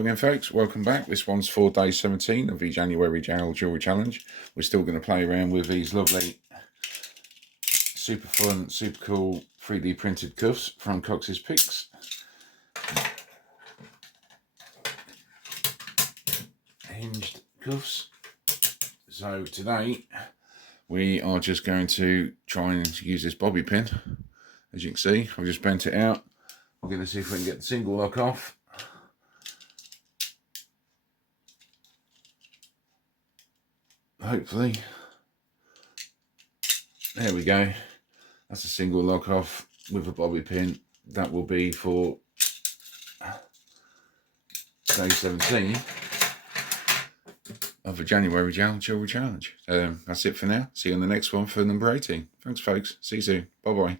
Hello again, folks. Welcome back. This one's for day 17 of the January Jail Jewellery Challenge. We're still going to play around with these lovely, super fun, super cool 3D printed cuffs from Cox's Picks. Hinged cuffs. So today we are just going to try and use this bobby pin. As you can see, I've just bent it out. We're going to see if we can get the single lock off. Hopefully. There we go. That's a single lock off with a bobby pin. That will be for day 17 of the January Jail Jewellery Challenge. That's it for now. See you on the next one for number 18. Thanks, folks. See you soon. Bye-bye.